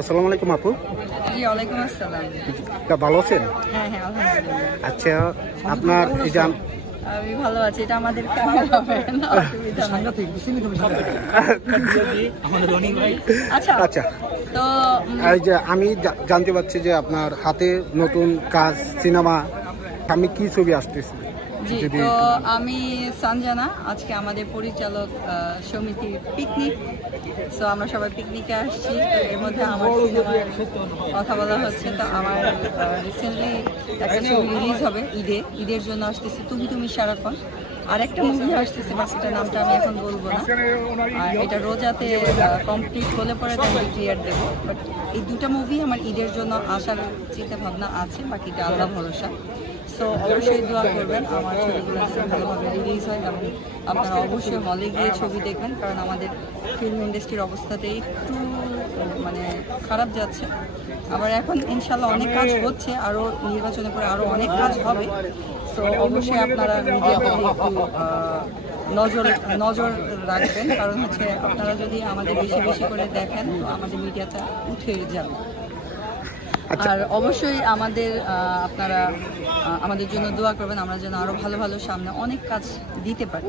আসসালামু আলাইকুম আপু। জি, ওয়ালাইকুম আসসালাম। তা ভালো আছেন? হ্যাঁ, হ্যাঁ, আলহামদুলিল্লাহ। আচ্ছা, আপনার এই যে আমি ভালো আছি। এটা আমাদের ক্যামেরা হবে না, অসুবিধা নাই। আচ্ছা, আচ্ছা, তো এই যে আমি জানতে পারছি যে আপনার হাতে নতুন কাজ সিনেমা, আমি কি ছবি আসতেছি জি, যদি তো আমি সঞ্জনা। আজকে আমাদের পরিচালক সমিতির পিকনিক। সো আমরা সবাই পিকনিকে আসছি। তো এর মধ্যে আমার সিনেমার কথা বলা হচ্ছে। তো আমার রিসেন্টলি একটা ছবি রিলিজ হবে ঈদের জন্য আসতেছে তুমি তুমি সারাক্ষণ। আর একটা মুভি আসতেছে, বাকিটা নামটা আমি এখন বলবো না। আর এটা রোজাতে কমপ্লিট হলে পরে আমি ক্লিয়ার দেবো। বাট এই দুটা মুভি আমার ঈদের জন্য আসার চিন্তা ভাবনা আছে, বাকিটা আল্লাহ ভরসা। সো অবশ্যই দোয়া করবেন আমার ছবিগুলো যাতে ভালোভাবে রিলিজ হয়, এবং আপনারা অবশ্যই হলে গিয়ে ছবি দেখবেন, কারণ আমাদের ফিল্ম ইন্ডাস্ট্রির অবস্থাতে একটু মানে খারাপ যাচ্ছে। আবার এখন ইনশাল্লাহ অনেক কাজ হচ্ছে, আরও নির্বাচনের পরে আরও অনেক কাজ হবে। সো অবশ্যই আপনারা মিডিয়ার প্রতি একটু নজর রাখবেন, কারণ হচ্ছে আপনারা যদি আমাদের বেশি বেশি করে দেখেন তো আমাদের মিডিয়াটা উঠে যাবে। আর অবশ্যই আপনারা আমাদের জন্য দোয়া করবেন, আমরা যেন আরো ভালো ভালো সামনে অনেক কাজ দিতে পারি।